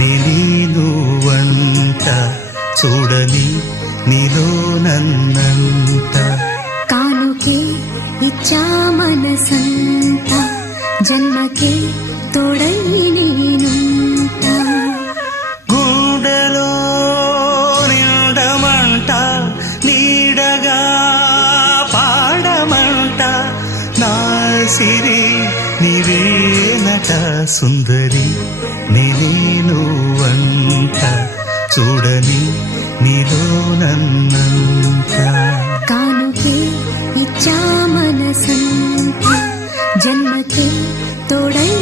నేనువంట చూడని నీలో నన్నంట కానుకే ఇచ్చా మనసంత జన్మకే తోడై నేనుంట గుండెలో నిండమంట నీడగా పాడమంట నా సిరి నీవేనట సుందరి నేనువంట చూడని నీలో నన్నంత కానుకే ఇచ్చా మనసంత జన్మకే తోడై